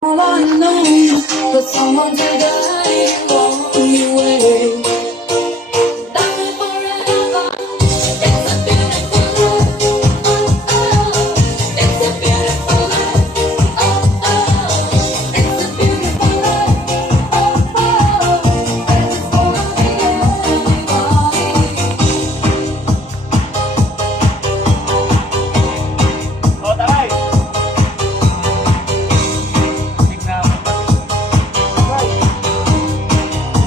All I know, for someone to die on your way. Darling, forever. It's a beautiful life. Oh, oh. It's a beautiful life. Oh, oh. It's a beautiful life. Oh, oh. And it's gonna be everybody. O, taray! Tignan mo pa. Taray!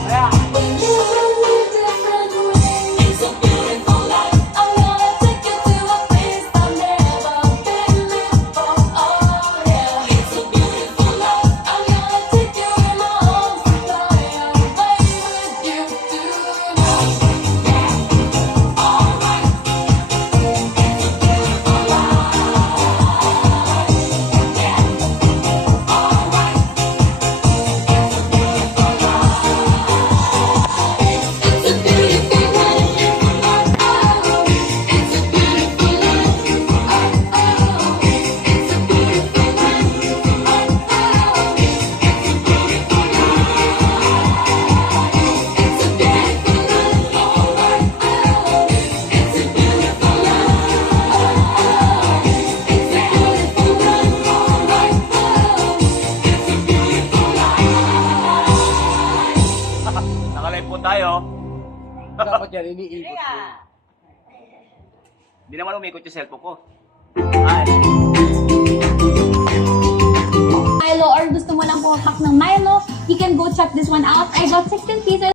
Kaya! We're living a different way. It's a beautiful life. I wanna take you to a place I've never been before. Oh yeah. It's a beautiful life. I'm gonna take you in my arms and fly away with you tonight. Alright. It's a beautiful life. Yeah. Alright. It's a beautiful life. It's a beautiful life. Oh, oh. It's a beautiful life. Oh, oh. It's a beautiful life. Oh, oh. It's a beautiful life. It's a beautiful life. Alright. Oh, it's a beautiful life. Oh, oh. It's a beautiful life. Alright. Oh, it's a beautiful life. Nakalive po tayo. Dapat yan, iniikot ko. Hindi naman umikot yung cellphone ko. Ay. Milo or gusto mo lang pumapak ng Milo, you can go check this one out. I got 16 pieces.